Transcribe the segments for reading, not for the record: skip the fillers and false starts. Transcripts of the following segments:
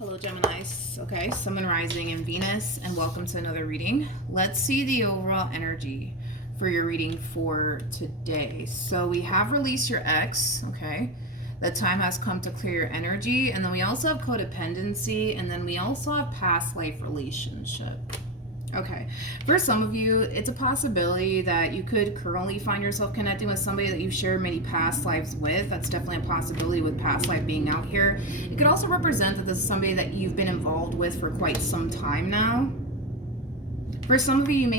Hello, Geminis. Okay, Sun, Moon, Rising, and Venus, and welcome to another reading. Let's see the overall energy for your reading for today. So we have released your ex, okay? The time has come to clear your energy, and then we also have codependency, and then we also have past life relationship. Okay, for some of you, it's a possibility that you could currently find yourself connecting with somebody that you've shared many past lives with. That's definitely a possibility with past life being out here. It could also represent that this is somebody that you've been involved with for quite some time now. For some of you, you may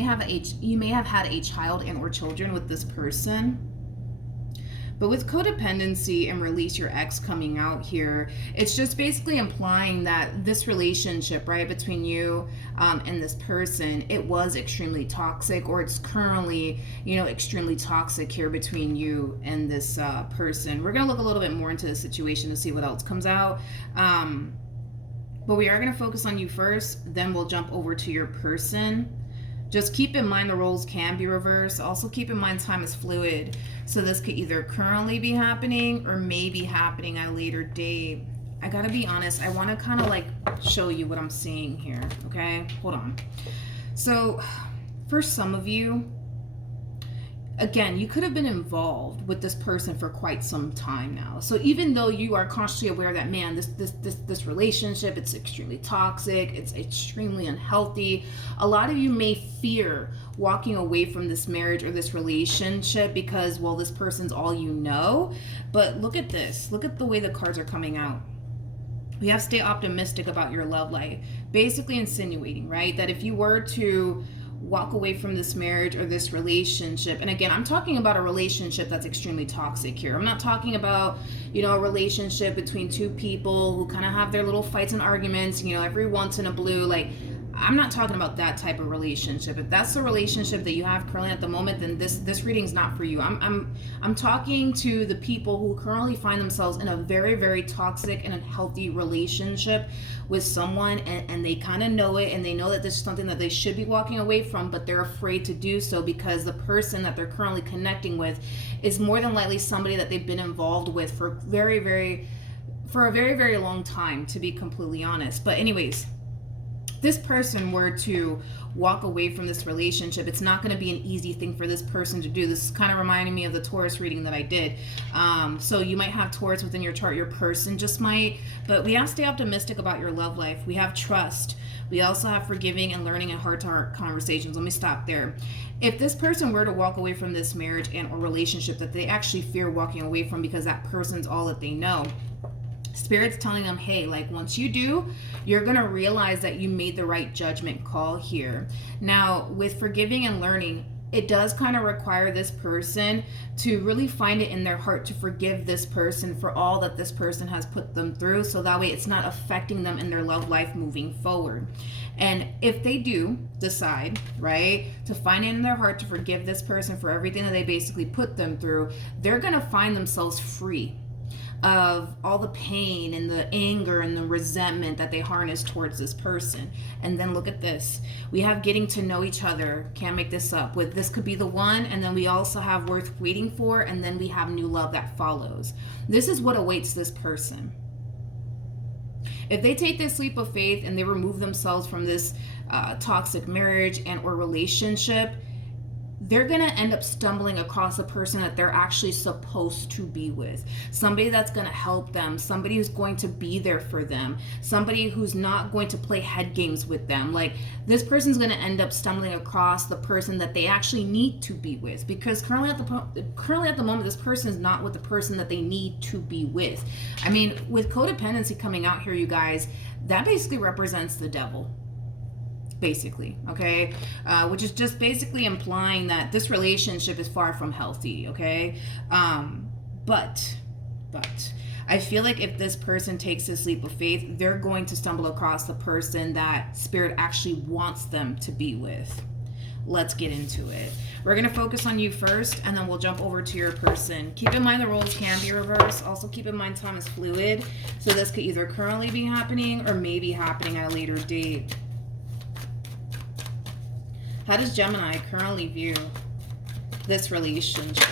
have had a child and or children with this person. But with codependency and release your ex coming out here, it's just basically implying that this relationship, right, between you and this person, it was extremely toxic, or it's currently, extremely toxic here between you and this person. We're going to look a little bit more into the situation to see what else comes out. But we are going to focus on you first, then we'll jump over to your person. Just keep in mind the roles can be reversed. Also keep in mind time is fluid. So this could either currently be happening or may be happening at a later date. I gotta be honest, I wanna kind of like show you what I'm seeing here, okay? Hold on. So for some of you, again, you could have been involved with this person for quite some time now. So even though you are consciously aware that, man, this relationship, it's extremely toxic, it's extremely unhealthy, a lot of you may fear walking away from this marriage or this relationship because, well, this person's all you know. But look at this. Look at the way the cards are coming out. We have to stay optimistic about your love life. Basically insinuating, right, that if you were to walk away from this marriage or this relationship, and again, I'm talking about a relationship that's extremely toxic here. I'm not talking about, a relationship between two people who kind of have their little fights and arguments, every once in a blue. Like, I'm not talking about that type of relationship. If that's the relationship that you have currently at the moment, then this reading's not for you. I'm talking to the people who currently find themselves in a very, very toxic and unhealthy relationship with someone, and they kind of know it, and they know that this is something that they should be walking away from, but they're afraid to do so because the person that they're currently connecting with is more than likely somebody that they've been involved with for a very, very long time, to be completely honest. But anyways, this person were to walk away from this relationship, it's not going to be an easy thing for this person to do. This is kind of reminding me of the Taurus reading that I did. So you might have Taurus within your chart, your person just might, but we have to stay optimistic about your love life. We have trust. We also have forgiving and learning and heart-to-heart conversations. Let me stop there. If this person were to walk away from this marriage and or relationship that they actually fear walking away from because that person's all that they know, Spirit's telling them, hey, like, once you do, you're going to realize that you made the right judgment call here. Now, with forgiving and learning, it does kind of require this person to really find it in their heart to forgive this person for all that this person has put them through, so that way it's not affecting them in their love life moving forward. And if they do decide, right, to find it in their heart to forgive this person for everything that they basically put them through, they're going to find themselves free of all the pain and the anger and the resentment that they harness towards this person. And then look at this. We have getting to know each other. Can't make this up. With this could be the one, and then we also have worth waiting for, and then we have new love that follows. This is what awaits this person. If they take this leap of faith and they remove themselves from this toxic marriage and or relationship, they're going to end up stumbling across a person that they're actually supposed to be with. Somebody that's going to help them. Somebody who's going to be there for them. Somebody who's not going to play head games with them. Like, this person's going to end up stumbling across the person that they actually need to be with. Because currently at the moment, this person is not with the person that they need to be with. I mean, with codependency coming out here, you guys, that basically represents the devil. Basically, okay, which is just basically implying that this relationship is far from healthy, okay. But I feel like if this person takes this leap of faith, they're going to stumble across the person that Spirit actually wants them to be with. Let's get into it. We're going to focus on you first, and then we'll jump over to your person. Keep in mind the roles can be reversed. Also keep in mind time is fluid, so this could either currently be happening or may be happening at a later date. How does Gemini currently view this relationship?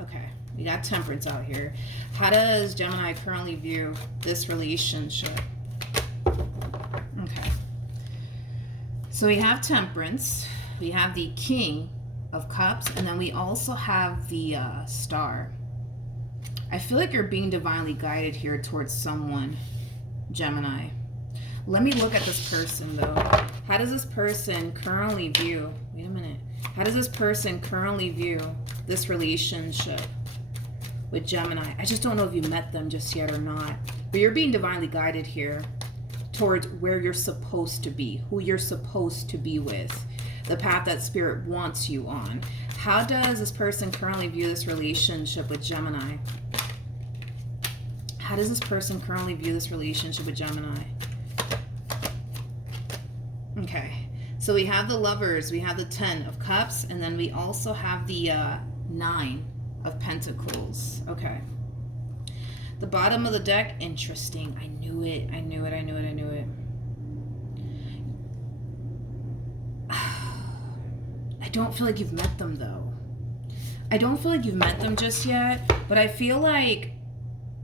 Okay, we got Temperance out here. How does Gemini currently view this relationship? So we have Temperance, we have the King of Cups, and then we also have the Star. I feel like you're being divinely guided here towards someone, Gemini. Let me look at this person, though. How does this person currently view... Wait a minute. How does this person currently view this relationship with Gemini? I just don't know if you met them just yet or not. But you're being divinely guided here towards where you're supposed to be, who you're supposed to be with, the path that Spirit wants you on. How does this person currently view this relationship with Gemini? How does this person currently view this relationship with Gemini? Okay, so we have the Lovers, we have the 10 of Cups, and then we also have the 9 of Pentacles. Okay. The bottom of the deck, interesting. I knew it. I don't feel like you've met them, though. I don't feel like you've met them just yet, but I feel like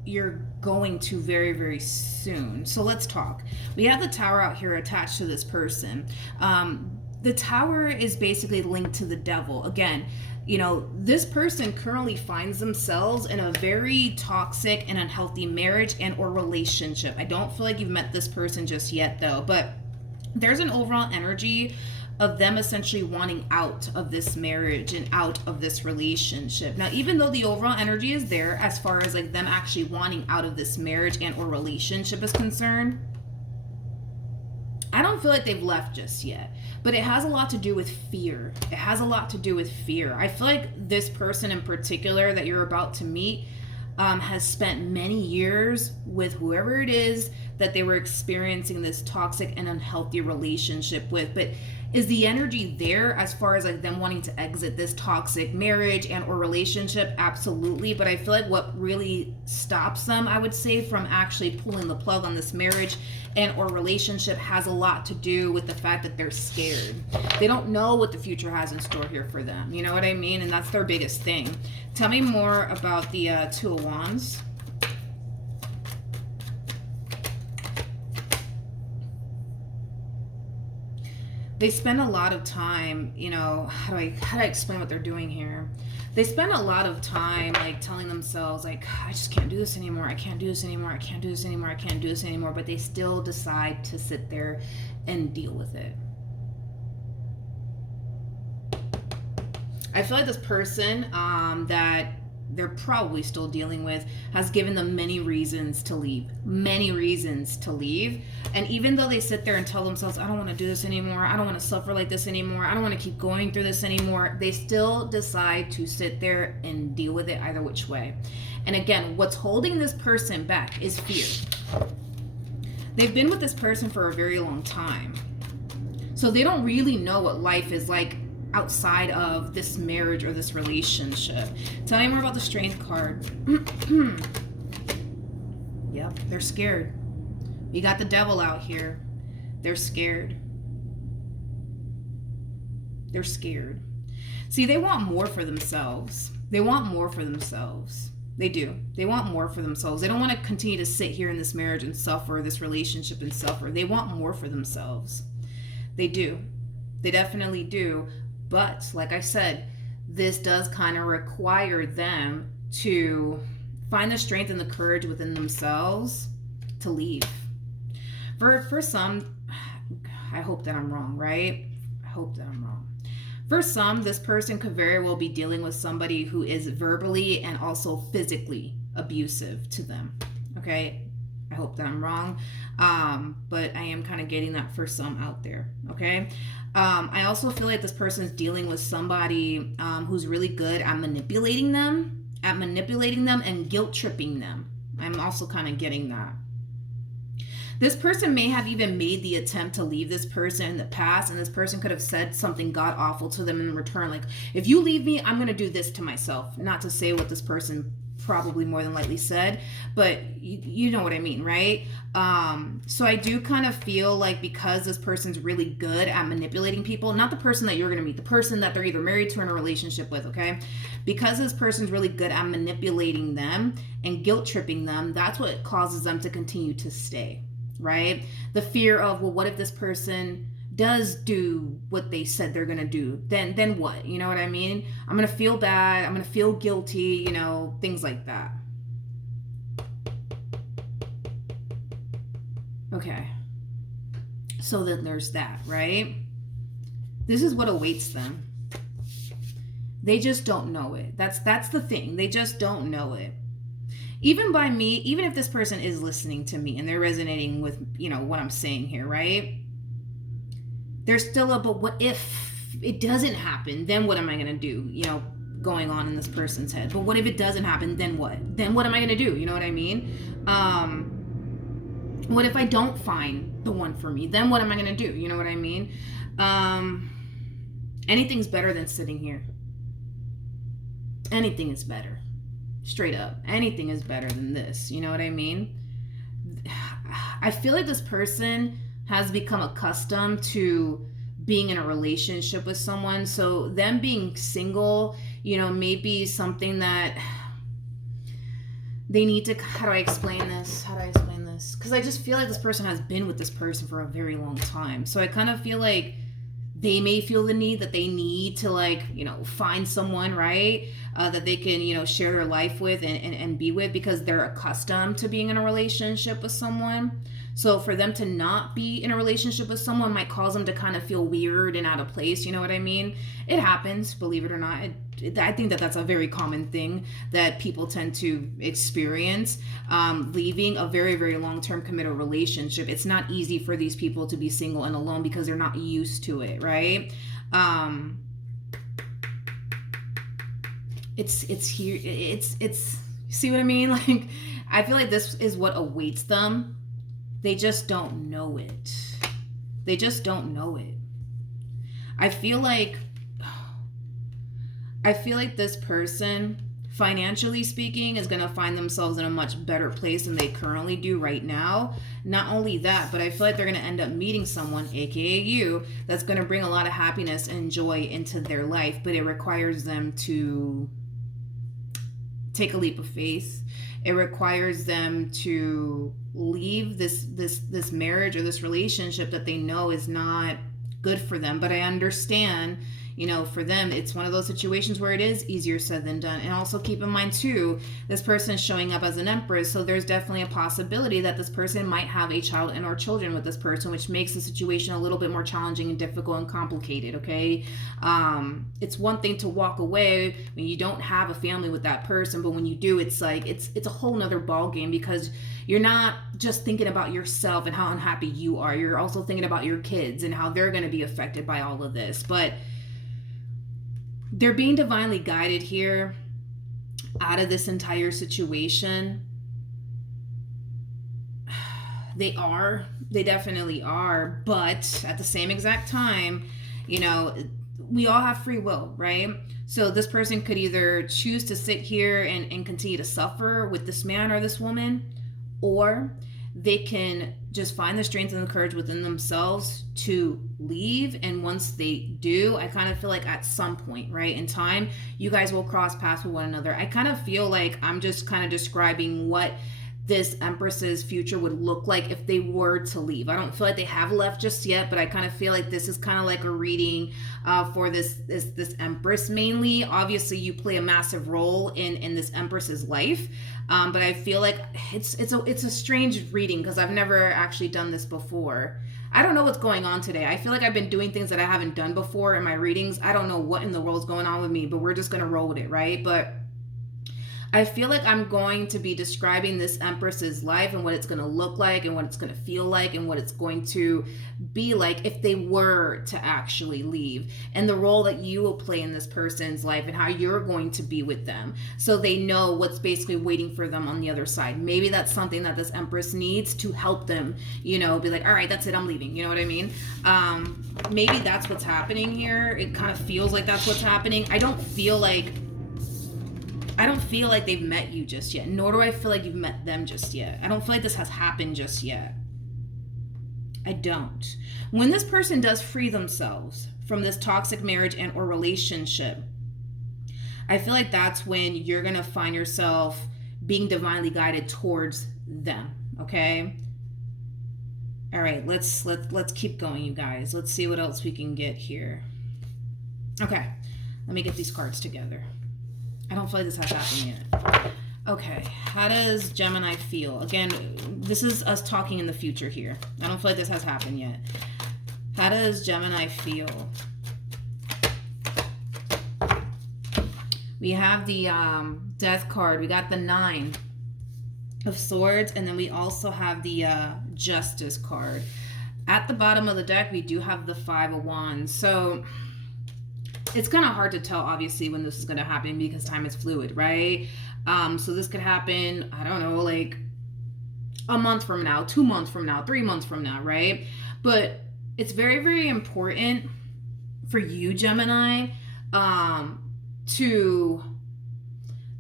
you're going to very, very soon. So let's talk. We have the Tower out here attached to this person. The Tower is basically linked to the Devil. Again, you know, this person currently finds themselves in a very toxic and unhealthy marriage and or relationship. I don't feel like you've met this person just yet, though, but there's an overall energy of them essentially wanting out of this marriage and out of this relationship. Now, even though the overall energy is there as far as like them actually wanting out of this marriage and or relationship is concerned, I don't feel like they've left just yet, but it has a lot to do with fear. It has a lot to do with fear. I feel like this person in particular that you're about to meet has spent many years with whoever it is that they were experiencing this toxic and unhealthy relationship with. But is the energy there as far as like them wanting to exit this toxic marriage and or relationship? Absolutely. But I feel like what really stops them, I would say, from actually pulling the plug on this marriage and or relationship has a lot to do with the fact that they're scared. They don't know what the future has in store here for them. You know what I mean? And that's their biggest thing. Tell me more about the Two of Wands. They spend a lot of time, you know, how do I explain what they're doing here? They spend a lot of time like telling themselves like, I just can't do this anymore. I can't do this anymore. I can't do this anymore. I can't do this anymore. But they still decide to sit there and deal with it. I feel like this person that they're probably still dealing with has given them many reasons to leave. And even though they sit there and tell themselves, I don't want to do this anymore, I don't want to suffer like this anymore, I don't want to keep going through this anymore, they still decide to sit there and deal with it either which way. And again, what's holding this person back is fear. They've been with this person for a very long time, so they don't really know what life is like outside of this marriage or this relationship. Tell me more about the Strength card. Yep, they're scared. You got the Devil out here. They're scared. They're scared. See, they want more for themselves. They want more for themselves. They do. They want more for themselves. They don't want to continue to sit here in this marriage and suffer, this relationship and suffer. They want more for themselves. They do. They definitely do. But like I said, this does kind of require them to find the strength and the courage within themselves to leave. For some, I hope that I'm wrong, right? I hope that I'm wrong. For some, this person could very well be dealing with somebody who is verbally and also physically abusive to them. Okay? I hope that I'm wrong. But I am kind of getting that for some out there. Okay? I also feel like this person is dealing with somebody who's really good at manipulating them and guilt tripping them. I'm also kind of getting that. This person may have even made the attempt to leave this person in the past, and this person could have said something god awful to them in return, like, if you leave me, I'm going to do this to myself. Not to say what this person probably more than likely said, but you know what I mean, right? So I do kind of feel like because this person's really good at manipulating people, not the person that you're going to meet, the person that they're either married to or in a relationship with, okay? Because this person's really good at manipulating them and guilt tripping them, that's what causes them to continue to stay, right? The fear of, well, what if this person does do what they said they're gonna do, then what? You know what I mean? I'm gonna feel bad, I'm gonna feel guilty, you know, things like that. Okay. So then there's that, right? This is what awaits them. They just don't know it. That's the thing. They just don't know it. Even by me, even if this person is listening to me and they're resonating with, you know, what I'm saying here, right? There's still a, but what if it doesn't happen? Then what am I going to do? You know, going on in this person's head. But what if it doesn't happen? Then what? Then what am I going to do? You know what I mean? What if I don't find the one for me? Then what am I going to do? You know what I mean? Anything's better than sitting here. Anything is better. Straight up. Anything is better than this. You know what I mean? I feel like this person has become accustomed to being in a relationship with someone. So them being single, you know, may be something that they need to, how do I explain this? Because I just feel like this person has been with this person for a very long time. So I kind of feel like they may feel the need that they need to, like, you know, find someone, right? That they can, you know, share their life with and be with, because they're accustomed to being in a relationship with someone. So for them to not be in a relationship with someone might cause them to kind of feel weird and out of place. You know what I mean? It happens, believe it or not. I think that that's a very common thing that people tend to experience, leaving a very, very long-term committed relationship. It's not easy for these people to be single and alone because they're not used to it, right? It's here. It's see what I mean? Like, I feel like this is what awaits them. They just don't know it. They just don't know it. I feel like this person, financially speaking, is going to find themselves in a much better place than they currently do right now. Not only that, but I feel like they're going to end up meeting someone, aka you, that's going to bring a lot of happiness and joy into their life, but it requires them to take a leap of faith. It requires them to leave this marriage or this relationship that they know is not good for them. But I understand, you know, for them, it's one of those situations where it is easier said than done. And also keep in mind too, this person is showing up as an empress. So there's definitely a possibility that this person might have a child and or children with this person, which makes the situation a little bit more challenging and difficult and complicated. Okay. It's one thing to walk away when you don't have a family with that person, but when you do, it's like, it's a whole nother ball game, because you're not just thinking about yourself and how unhappy you are. You're also thinking about your kids and how they're going to be affected by all of this. But they're being divinely guided here out of this entire situation. They definitely are. But at the same exact time, you know, we all have free will, right? So this person could either choose to sit here and continue to suffer with this man or this woman, or they can just find the strength and the courage within themselves to leave. And once they do, I kind of feel like at some point, right, in time, you guys will cross paths with one another. I kind of feel like I'm just kind of describing what this Empress's future would look like if they were to leave. I don't feel like they have left just yet, but I kind of feel like this is kind of like a reading for this Empress mainly. Obviously, you play a massive role in this Empress's life, but I feel like it's a strange reading because I've never actually done this before. I don't know what's going on today. I feel like I've been doing things that I haven't done before in my readings. I don't know what in the world's going on with me, but we're just gonna roll with it, right? But I feel like I'm going to be describing this Empress's life and what it's going to look like and what it's going to feel like and what it's going to be like if they were to actually leave, and the role that you will play in this person's life and how you're going to be with them, so they know what's basically waiting for them on the other side. Maybe that's something that this Empress needs to help them, you know, be like, all right, that's it, I'm leaving. You know what I mean? Maybe that's what's happening here. It kind of feels like that's what's happening. I don't feel like they've met you just yet, nor do I feel like you've met them just yet. I don't feel like this has happened just yet. I don't. When this person does free themselves from this toxic marriage and or relationship, I feel like that's when you're going to find yourself being divinely guided towards them, okay? All right, let's keep going, you guys. Let's see what else we can get here. Okay, let me get these cards together. I don't feel like this has happened yet. Okay, how does Gemini feel? Again, this is us talking in the future here. I don't feel like this has happened yet. How does Gemini feel? We have the Death card. We got the 9 of Swords, and then we also have the Justice card. At the bottom of the deck, we do have the 5 of Wands. So it's kind of hard to tell, obviously, when this is going to happen because time is fluid, right? So this could happen, I don't know, like a month from now, 2 months from now, 3 months from now, right? But it's very, very important for you, Gemini, to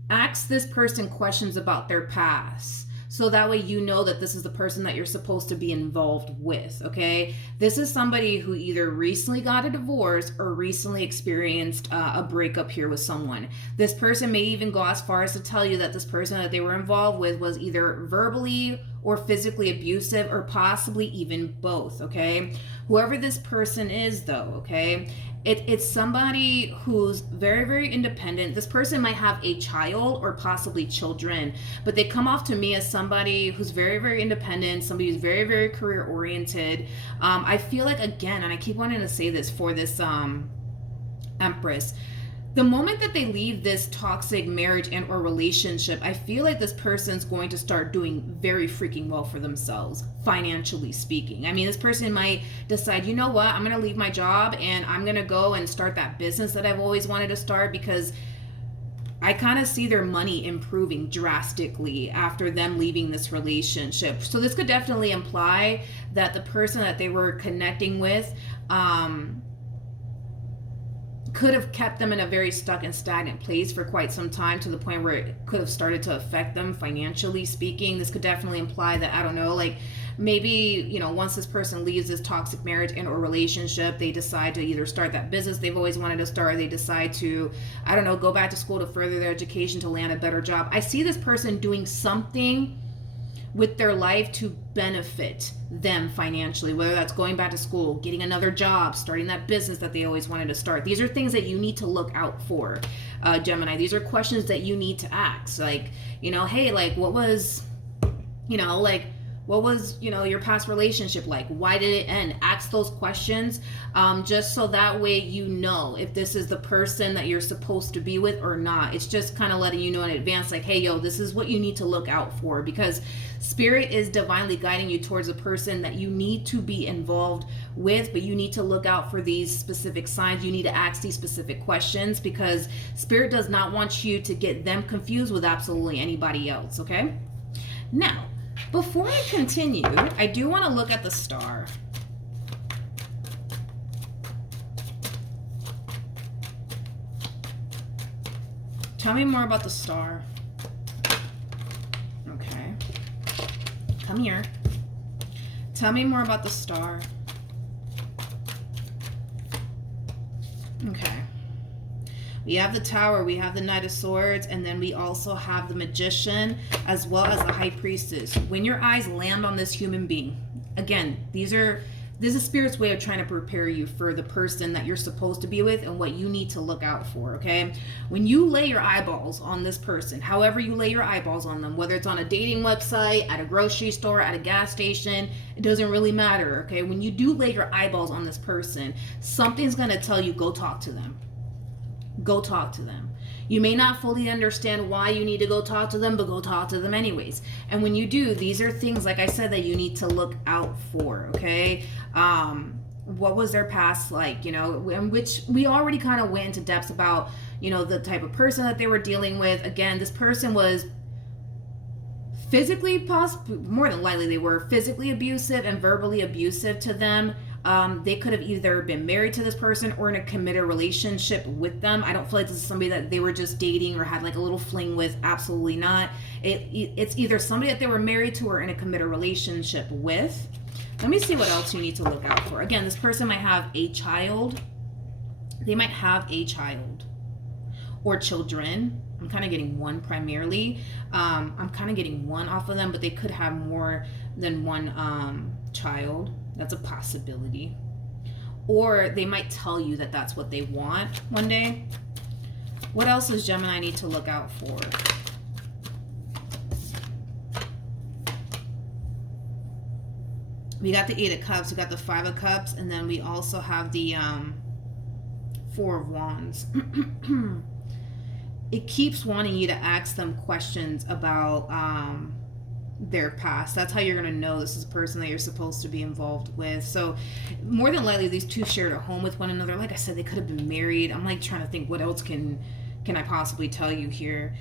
ask this person questions about their past. So that way you know that this is the person that you're supposed to be involved with, okay? This is somebody who either recently got a divorce or recently experienced a breakup here with someone. This person may even go as far as to tell you that this person that they were involved with was either verbally or physically abusive, or possibly even both, okay? Whoever this person is, though, okay, it's somebody who's very, very independent. This person might have a child or possibly children, but they come off to me as somebody who's very, very independent, somebody who's very, very career oriented. I feel like, again, and I keep wanting to say this for this Empress, the moment that they leave this toxic marriage and or relationship, I feel like this person's going to start doing very freaking well for themselves, financially speaking. I mean, this person might decide, you know what, I'm going to leave my job and I'm going to go and start that business that I've always wanted to start, because I kind of see their money improving drastically after them leaving this relationship. So this could definitely imply that the person that they were connecting with, could have kept them in a very stuck and stagnant place for quite some time, to the point where it could have started to affect them financially speaking. This could definitely imply that, I don't know, like maybe, you know, once this person leaves this toxic marriage and or relationship, they decide to either start that business they've always wanted to start, or they decide to, I don't know, go back to school to further their education, to land a better job. I see this person doing something with their life to benefit them financially, whether that's going back to school, getting another job, starting that business that they always wanted to start. These are things that you need to look out for, Gemini. These are questions that you need to ask. Like, you know, hey, like what was, you know, like what was, you know, your past relationship like? Why did it end? Ask those questions, just so that way you know if this is the person that you're supposed to be with or not. It's just kind of letting you know in advance, like, hey, yo, this is what you need to look out for, because Spirit is divinely guiding you towards a person that you need to be involved with, but you need to look out for these specific signs. You need to ask these specific questions, because Spirit does not want you to get them confused with absolutely anybody else, okay? Now, before I continue, I do want to look at the star. Tell me more about the star. Okay. Come here. Tell me more about the star. Okay. We have the Tower, we have the Knight of Swords, and then we also have the Magician, as well as the High Priestess. When your eyes land on this human being, again, this is Spirit's way of trying to prepare you for the person that you're supposed to be with and what you need to look out for, okay? When you lay your eyeballs on this person, however you lay your eyeballs on them, whether it's on a dating website, at a grocery store, at a gas station, it doesn't really matter, okay? When you do lay your eyeballs on this person, something's going to tell you, go talk to them. Go talk to them. You may not fully understand why you need to go talk to them, but go talk to them anyways. And when you do, these are things, like I said, that you need to look out for, okay? What was their past like, you know, in which we already kind of went into depth about, you know, the type of person that they were dealing with. Again, this person was physically, more than likely they were physically abusive and verbally abusive to them. They could have either been married to this person or in a committed relationship with them. I don't feel like this is somebody that they were just dating or had like a little fling with. Absolutely not. It's either somebody that they were married to or in a committed relationship with. Let me see what else you need to look out for. Again, this person might have a child. They might have a child or children. I'm kind of getting one primarily. I'm kind of getting one off of them, but they could have more than one child. That's a possibility. Or they might tell you that that's what they want one day. What else does Gemini need to look out for? We got the 8 of Cups, we got the 5 of Cups, and then we also have the 4 of Wands. It keeps wanting you to ask them questions about their past. That's how you're going to know this is a person that you're supposed to be involved with. So more than likely, these two shared a home with one another. Like I said, they could have been married. I'm like trying to think, what else can I possibly tell you here?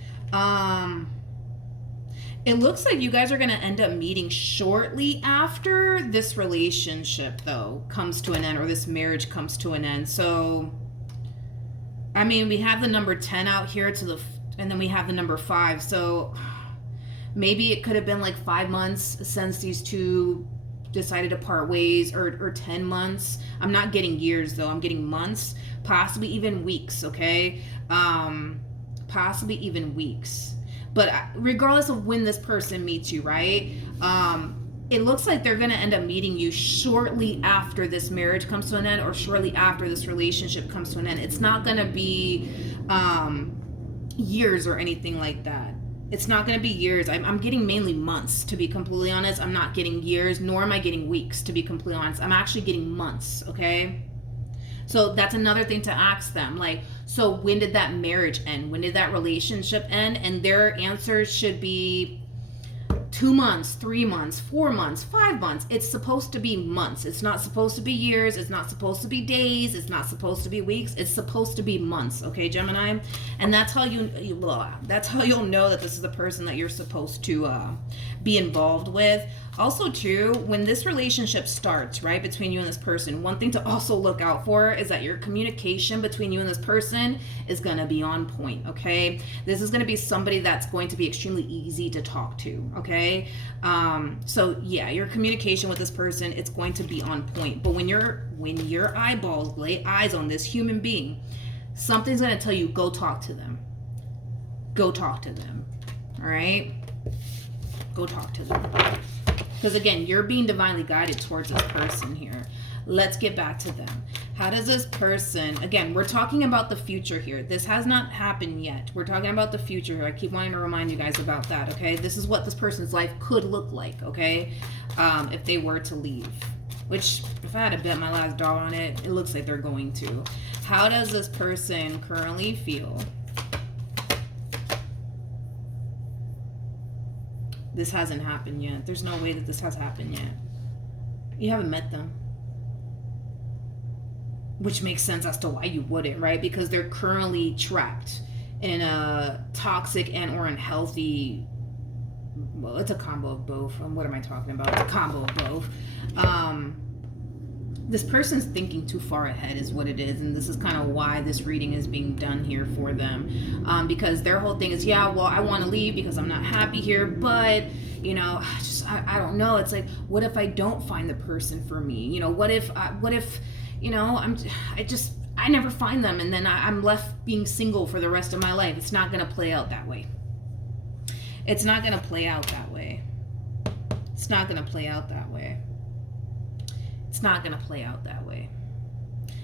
It looks like you guys are going to end up meeting shortly after this relationship, though, comes to an end, or this marriage comes to an end. So, I mean, we have the number 10 out here and then we have the number 5. So maybe it could have been like 5 months since these two decided to part ways, or 10 months. I'm not getting years, though. I'm getting months, possibly even weeks, okay? Possibly even weeks. But regardless of when this person meets you, right? It looks like they're going to end up meeting you shortly after this marriage comes to an end, or shortly after this relationship comes to an end. It's not going to be years or anything like that. It's not going to be years. I'm getting mainly months, to be completely honest. I'm not getting years, nor am I getting weeks, to be completely honest. I'm actually getting months, okay? So that's another thing to ask them. Like, so when did that marriage end? When did that relationship end? And their answers should be 2 months, 3 months, 4 months, 5 months. It's supposed to be months. It's not supposed to be years. It's not supposed to be days. It's not supposed to be weeks. It's supposed to be months, okay, Gemini? And that's how that's how you'll know that this is the person that you're supposed to be involved with. Also, too, when this relationship starts, right, between you and this person, one thing to also look out for is that your communication between you and this person is going to be on point, okay? This is going to be somebody that's going to be extremely easy to talk to, okay? So, yeah, your communication with this person, it's going to be on point. But when your eyeballs lay eyes on this human being, something's going to tell you, go talk to them. Go talk to them, all right? Go talk to them. Because again, you're being divinely guided towards this person here. Let's get back to them. How does this person, again, we're talking about the future here. This has not happened yet. We're talking about the future here. I keep wanting to remind you guys about that, okay? This is what this person's life could look like, okay? If they were to leave. Which, if I had to bet my last dollar on it, it looks like they're going to. How does this person currently feel? This hasn't happened yet. There's no way that this has happened yet. You haven't met them. Which makes sense as to why you wouldn't, right? Because they're currently trapped in a toxic and or unhealthy, well, it's a combo of both. What am I talking about? It's a combo of both. This person's thinking too far ahead is what it is, and this is kind of why this reading is being done here for them, because their whole thing is, yeah, well, I want to leave because I'm not happy here, but you know, I don't know. It's like, what if I don't find the person for me? You know, what if you know, I never find them, and then I'm left being single for the rest of my life. It's not gonna play out that way. It's not gonna play out that way. It's not gonna play out that way. It's not going to play out that way.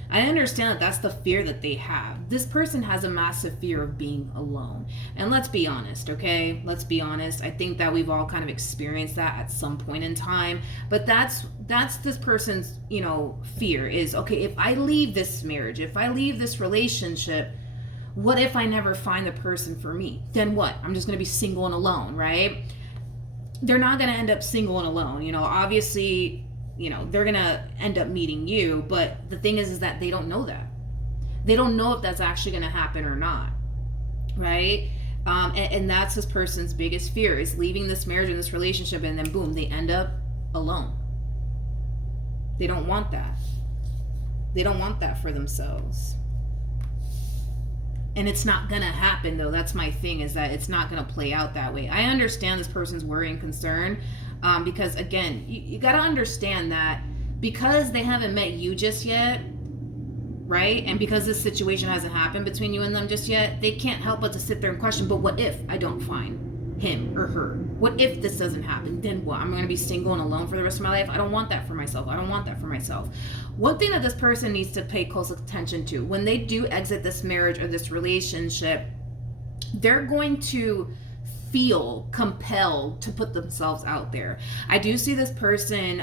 I understand that that's the fear that they have. This person has a massive fear of being alone. And let's be honest, okay? Let's be honest. I think that we've all kind of experienced that at some point in time. But that's this person's, you know, fear is, okay, if I leave this marriage, if I leave this relationship, what if I never find the person for me? Then what? I'm just going to be single and alone, right? They're not going to end up single and alone. You know, obviously, you know, they're going to end up meeting you, but the thing is that they don't know that. They don't know if that's actually going to happen or not, right? And that's this person's biggest fear, is leaving this marriage and this relationship, and then boom, they end up alone. They don't want that. They don't want that for themselves. And it's not going to happen, though. That's my thing, is that it's not going to play out that way. I understand this person's worry and concern, because, again, you got to understand that because they haven't met you just yet, right? And because this situation hasn't happened between you and them just yet, they can't help but to sit there and question, but what if I don't find him or her? What if this doesn't happen? Then what? I'm going to be single and alone for the rest of my life? I don't want that for myself. I don't want that for myself. One thing that this person needs to pay close attention to, when they do exit this marriage or this relationship, they're going to feel compelled to put themselves out there. I do see this person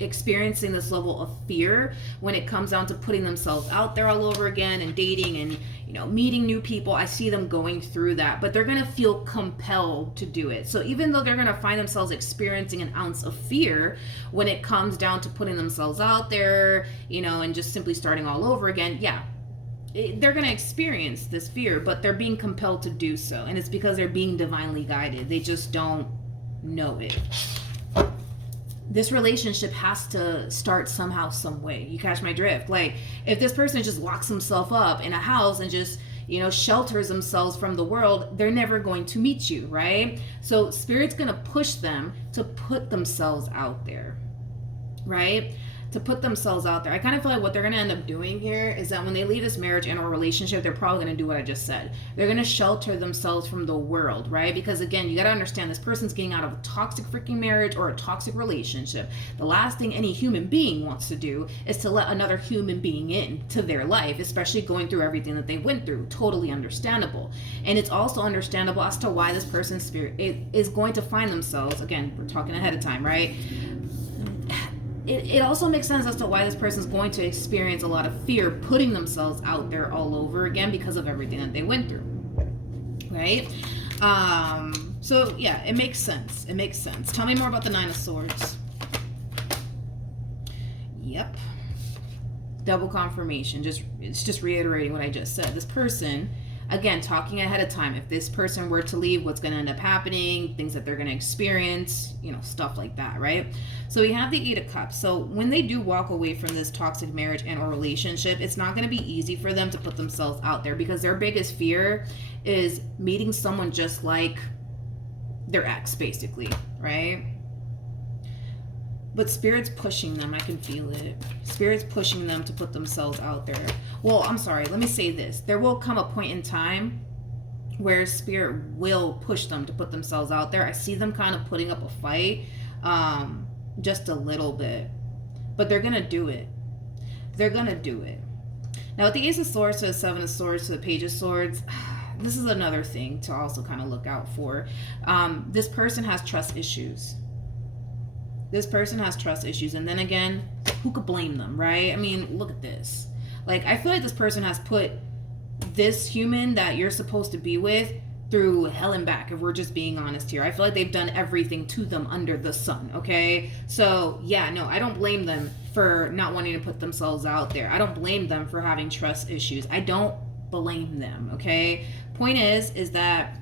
experiencing this level of fear when it comes down to putting themselves out there all over again and dating and, you know, meeting new people. I see them going through that, but they're going to feel compelled to do it. So even though they're going to find themselves experiencing an ounce of fear when it comes down to putting themselves out there, you know, and just simply starting all over again, yeah, they're going to experience this fear, but they're being compelled to do so. And it's because they're being divinely guided. They just don't know it. This relationship has to start somehow, some way. You catch my drift? Like, if this person just locks himself up in a house and just, you know, shelters themselves from the world, they're never going to meet you, right? So Spirit's going to push them to put themselves out there, right? To put themselves out there. I kind of feel like what they're going to end up doing here is that when they leave this marriage and or relationship, they're probably going to do what I just said. They're going to shelter themselves from the world, right? Because again, you got to understand, this person's getting out of a toxic freaking marriage or a toxic relationship. The last thing any human being wants to do is to let another human being into their life, especially going through everything that they went through. Totally understandable. And it's also understandable as to why this person's spirit is going to find themselves, again, we're talking ahead of time, right? It also makes sense as to why this person's going to experience a lot of fear putting themselves out there all over again because of everything that they went through, right? So yeah, it makes sense. It makes sense. Tell me more about the Nine of Swords. Yep. Double confirmation. It's just reiterating what I just said. This person, again, talking ahead of time. If this person were to leave, what's going to end up happening, things that they're going to experience, you know, stuff like that, right? So we have the Eight of Cups. So when they do walk away from this toxic marriage and or relationship, it's not going to be easy for them to put themselves out there because their biggest fear is meeting someone just like their ex, basically, right? But Spirit's pushing them. I can feel it. Spirit's pushing them to put themselves out there. Well, I'm sorry. Let me say this. There will come a point in time where Spirit will push them to put themselves out there. I see them kind of putting up a fight, just a little bit. But they're going to do it. They're going to do it. Now, with the Ace of Swords to the Seven of Swords to the Page of Swords, this is another thing to also kind of look out for. This person has trust issues. This person has trust issues. And then again, who could blame them, right? I mean, look at this. Like, I feel like this person has put this human that you're supposed to be with through hell and back, if we're just being honest here. I feel like they've done everything to them under the sun, okay? So, yeah, no, I don't blame them for not wanting to put themselves out there. I don't blame them for having trust issues. I don't blame them, okay? Point is that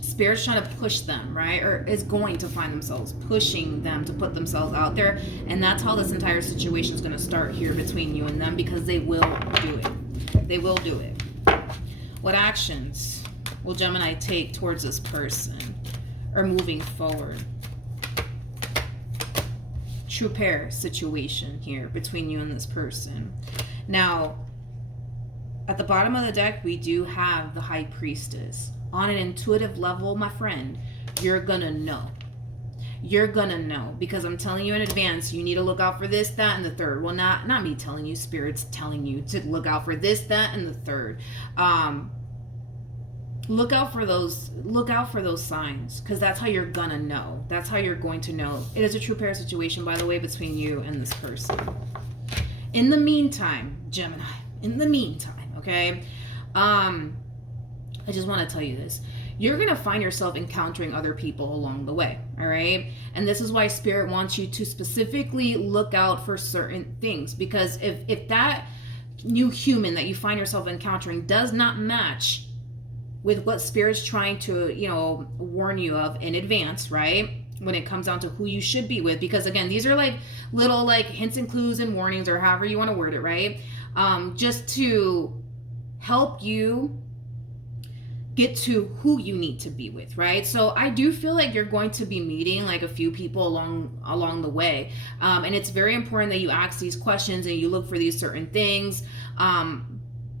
Spirit's trying to push them, right? Or is going to find themselves pushing them to put themselves out there. And that's how this entire situation is going to start here between you and them, because they will do it. They will do it. What actions will Gemini take towards this person or moving forward? True pair situation here between you and this person. Now, at the bottom of the deck, we do have the High Priestess. On an intuitive level, my friend, you're gonna know. You're gonna know, because I'm telling you in advance, you need to look out for this, that, and the third. Well, not me telling you, Spirit's telling you to look out for this, that, and the third. Look out for those signs, because that's how you're gonna know. That's how you're going to know. It is a true pair situation, by the way, between you and this person. In the meantime, Gemini, okay? I just want to tell you this. You're going to find yourself encountering other people along the way, all right? And this is why Spirit wants you to specifically look out for certain things, because if that new human that you find yourself encountering does not match with what Spirit's trying to, you know, warn you of in advance, right? When it comes down to who you should be with, because again, these are like little like hints and clues and warnings, or however you want to word it, right? Just to help you get to who you need to be with, right? So I do feel like you're going to be meeting like a few people along the way, and it's very important that you ask these questions and you look for these certain things,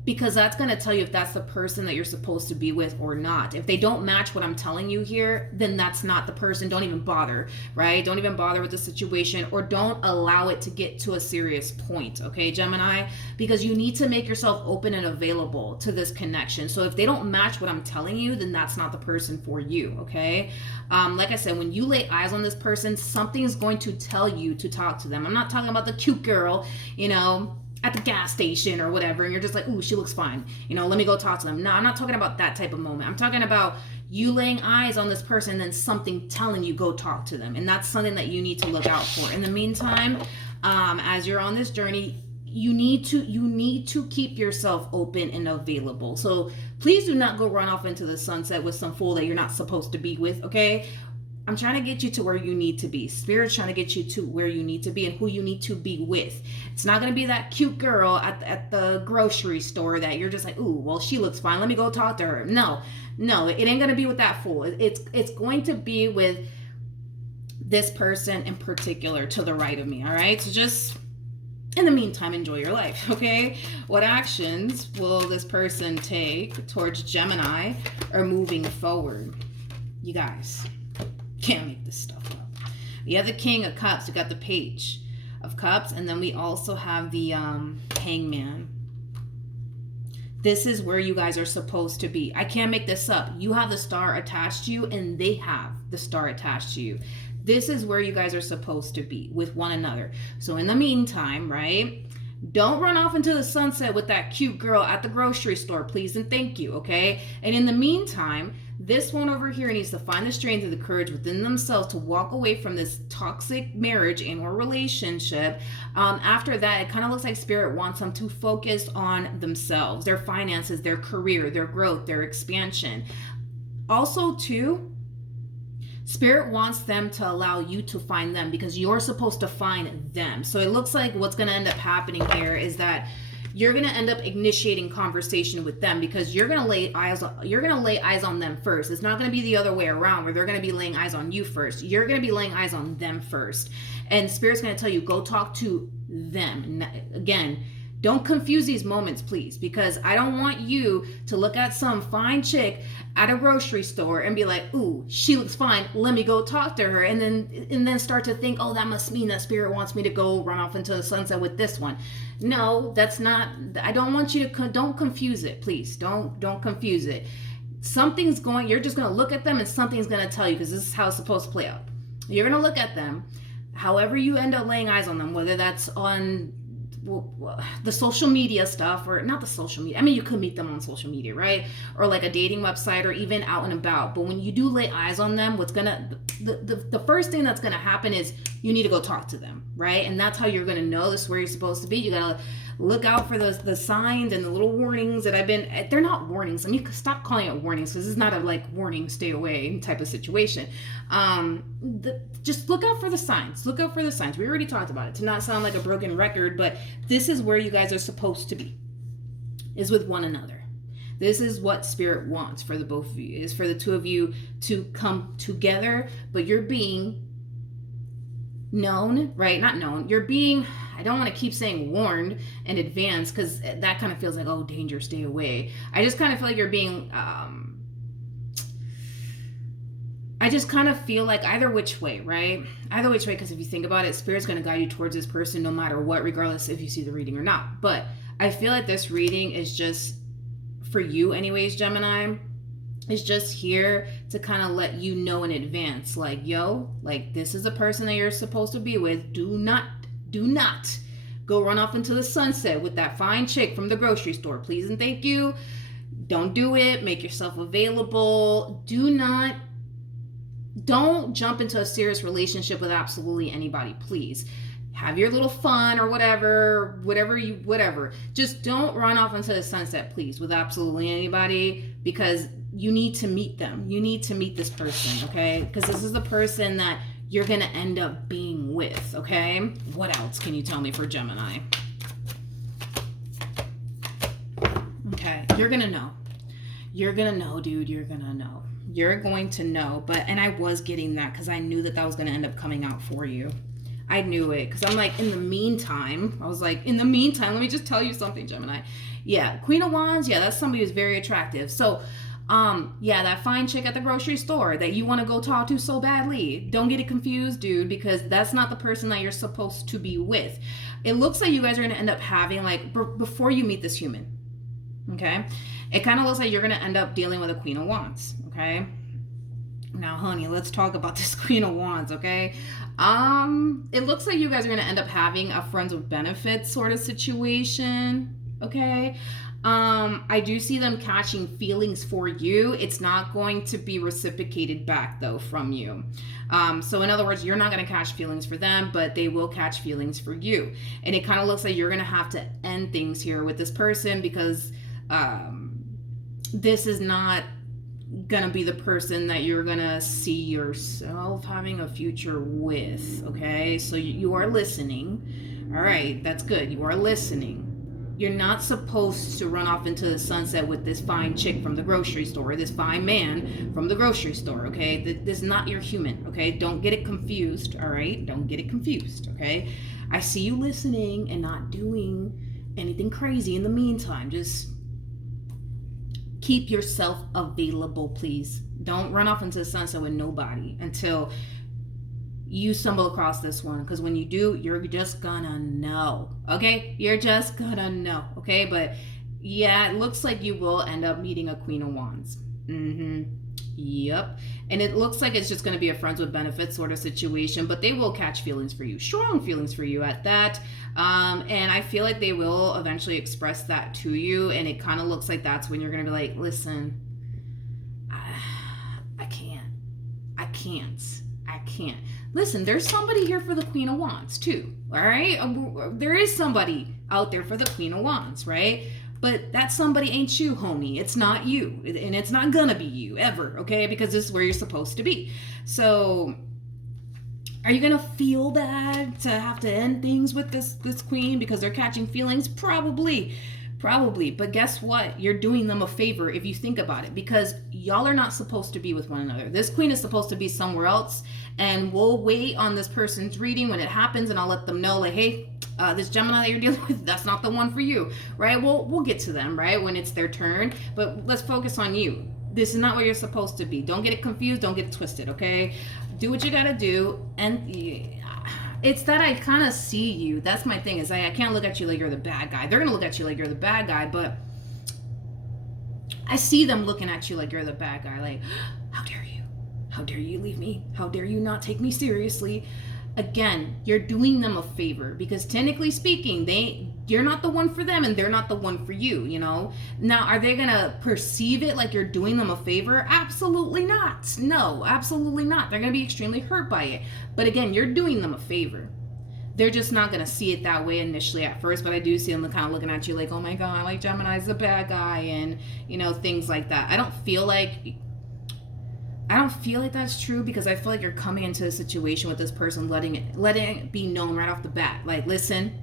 because that's going to tell you if that's the person that you're supposed to be with or not. If they don't match what I'm telling you here, then that's not the person. Don't even bother, right? Don't even bother with the situation, or don't allow it to get to a serious point, okay, Gemini? Because you need to make yourself open and available to this connection. So if they don't match what I'm telling you, then that's not the person for you, okay? Like I said, when you lay eyes on this person, something's going to tell you to talk to them. I'm not talking about the cute girl, you know, at the gas station or whatever, and you're just like, ooh, she looks fine, you know, let me go talk to them. No, I'm not talking about that type of moment. I'm talking about you laying eyes on this person and then something telling you go talk to them. And that's something that you need to look out for. In the meantime, as you're on this journey, you need to keep yourself open and available. So please do not go run off into the sunset with some fool that you're not supposed to be with, okay? I'm trying to get you to where you need to be. Spirit's trying to get you to where you need to be and who you need to be with. It's not going to be that cute girl at the grocery store that you're just like, ooh, well, she looks fine, let me go talk to her. No, it ain't going to be with that fool. It's going to be with this person in particular to the right of me, all right? So just, in the meantime, enjoy your life, okay? What actions will this person take towards Gemini or moving forward? You guys can't make this stuff up. We have the King of Cups, we got the Page of Cups, and then we also have the Hangman. This is where you guys are supposed to be. I can't make this up. You have the star attached to you, and they have the star attached to you. This is where you guys are supposed to be with one another. So in the meantime, right, don't run off into the sunset with that cute girl at the grocery store, please and thank you, okay? And in the meantime, this one over here needs to find the strength and the courage within themselves to walk away from this toxic marriage and or relationship. After that, it kind of looks like Spirit wants them to focus on themselves, their finances, their career, their growth, their expansion. Also, too, Spirit wants them to allow you to find them because you're supposed to find them. So it looks like what's going to end up happening here is that you're going to end up initiating conversation with them because you're going to lay eyes on them first. It's not going to be the other way around where they're going to be laying eyes on you first. You're going to be laying eyes on them first. And Spirit's going to tell you, go talk to them. Again, don't confuse these moments, please, because I don't want you to look at some fine chick at a grocery store and be like, ooh, she looks fine, let me go talk to her, and then start to think, oh, that must mean that Spirit wants me to go run off into the sunset with this one. No, that's not. I don't want you to don't confuse it, please. Don't confuse it. Something's going, you're just going to look at them and something's going to tell you, because this is how it's supposed to play out. You're going to look at them, however you end up laying eyes on them, whether that's on the social media stuff, or not the social media. I mean, you could meet them on social media, right? Or like a dating website, or even out and about. But when you do lay eyes on them, the first thing that's gonna happen is you need to go talk to them, right? And that's how you're gonna know this is where you're supposed to be. You gotta look out for the signs and the little warnings that they're not warnings. I mean, stop calling it warnings, because it's not a like warning, stay away type of situation. Just look out for the signs. Look out for the signs. We already talked about it, to not sound like a broken record, but this is where you guys are supposed to be, is with one another. This is what Spirit wants for the both of you, is for the two of you to come together, but you're being known, right? Not known. You're being, I don't want to keep saying warned in advance, because that kind of feels like, oh, danger, stay away. I just kind of feel like you're being, I just kind of feel like either which way, right? Either which way, because if you think about it, Spirit's going to guide you towards this person no matter what, regardless if you see the reading or not. But I feel like this reading is just, for you anyways, Gemini, is just here to kind of let you know in advance, like, yo, like, this is a person that you're supposed to be with. Do not go run off into the sunset with that fine chick from the grocery store, please and thank you. Don't do it. Make yourself available. Don't jump into a serious relationship with absolutely anybody, please. Have your little fun or whatever. Just don't run off into the sunset, please, with absolutely anybody, because you need to meet them. You need to meet this person, okay? Because this is the person that you're going to end up being with, okay? What else can you tell me for Gemini? Okay, you're going to know. You're going to know, dude. You're going to know. You're going to know. And I was getting that because I knew that was going to end up coming out for you. I knew it, because I'm like, in the meantime, I was like, in the meantime, let me just tell you something, Gemini. Yeah, Queen of Wands, yeah, that's somebody who's very attractive. So, yeah, that fine chick at the grocery store that you want to go talk to so badly. Don't get it confused, dude, because that's not the person that you're supposed to be with. It looks like you guys are going to end up having, like, before you meet this human, okay? It kind of looks like you're going to end up dealing with a Queen of Wands, okay? Now, honey, let's talk about this Queen of Wands, okay? It looks like you guys are going to end up having a friends with benefits sort of situation, okay? I do see them catching feelings for you. It's not going to be reciprocated back, though, from you. So in other words, you're not going to catch feelings for them, but they will catch feelings for you. And it kind of looks like you're going to have to end things here with this person, because this is not gonna be the person that you're gonna see yourself having a future with, okay? So you are listening. All right, that's good. You are listening. You're not supposed to run off into the sunset with this fine chick from the grocery store, this fine man from the grocery store, okay? This is not your human, okay? Don't get it confused, all right? Don't get it confused, okay? I see you listening and not doing anything crazy in the meantime. Just keep yourself available, please. Don't run off into the sunset with nobody until you stumble across this one, because when you do, you're just gonna know, okay? You're just gonna know, okay? But yeah, it looks like you will end up meeting a Queen of Wands. Yep. And it looks like it's just going to be a friends with benefits sort of situation, but they will catch feelings for you, strong feelings for you at that. And I feel like they will eventually express that to you. And it kind of looks like that's when you're going to be like, listen, I can't. Listen, there's somebody here for the Queen of Wands too. All right. There is somebody out there for the Queen of Wands, right? But that somebody ain't you, homie. It's not you. And it's not gonna be you ever, okay? Because this is where you're supposed to be. So, are you gonna feel bad to have to end things with this queen because they're catching feelings? Probably. But guess what? You're doing them a favor if you think about it, because y'all are not supposed to be with one another. This queen is supposed to be somewhere else, and we'll wait on this person's reading when it happens, and I'll let them know, like, hey, this Gemini that you're dealing with, that's not the one for you, right? We'll get to them, right, when it's their turn, but let's focus on you. This is not where you're supposed to be. Don't get it confused. Don't get it twisted, okay? Do what you gotta do, and it's that I kind of see you. That's my thing, is I can't look at you like you're the bad guy. They're gonna look at you like you're the bad guy, but I see them looking at you like you're the bad guy, like, how dare you? How dare you leave me? How dare you not take me seriously? Again, you're doing them a favor, because technically speaking, you're not the one for them and they're not the one for you, you know? Now, are they gonna perceive it like you're doing them a favor? Absolutely not. No, absolutely not. They're gonna be extremely hurt by it. But again, you're doing them a favor. They're just not gonna see it that way initially at first, but I do see them kind of looking at you like, oh my God, like Gemini's the bad guy, and, you know, things like that. I don't feel like that's true, because I feel like you're coming into a situation with this person letting it be known right off the bat. Like, listen,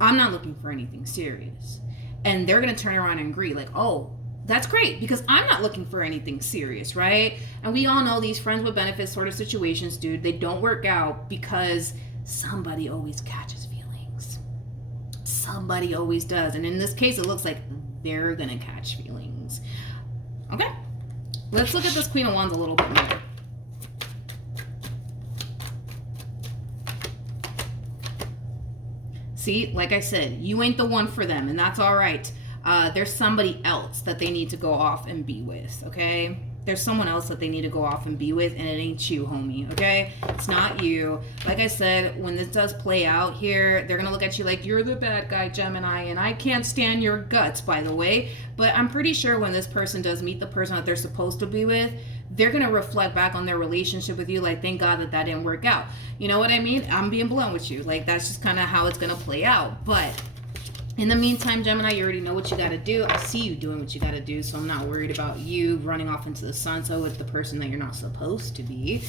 I'm not looking for anything serious. And they're going to turn around and agree, like, oh, that's great, because I'm not looking for anything serious, right? And we all know these friends with benefits sort of situations, dude, they don't work out because somebody always catches feelings. Somebody always does. And in this case, it looks like they're going to catch feelings. Okay? Let's look at this Queen of Wands a little bit more. See, like I said, you ain't the one for them, and that's all right. There's somebody else that they need to go off and be with, okay? There's someone else that they need to go off and be with, and it ain't you, homie, okay? It's not you. Like I said, when this does play out here, they're going to look at you like, you're the bad guy, Gemini, and I can't stand your guts, by the way. But I'm pretty sure when this person does meet the person that they're supposed to be with, they're going to reflect back on their relationship with you like, thank God that didn't work out. You know what I mean? I'm being blunt with you. Like, that's just kind of how it's going to play out. But in the meantime, Gemini, you already know what you got to do. I see you doing what you got to do, so I'm not worried about you running off into the sunset with the person that you're not supposed to be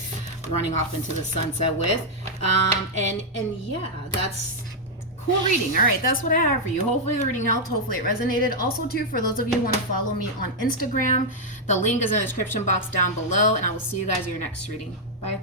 running off into the sunset with. And yeah, that's cool reading. All right, that's what I have for you. Hopefully the reading helped. Hopefully it resonated. Also, too, for those of you who want to follow me on Instagram, the link is in the description box down below, and I will see you guys in your next reading. Bye.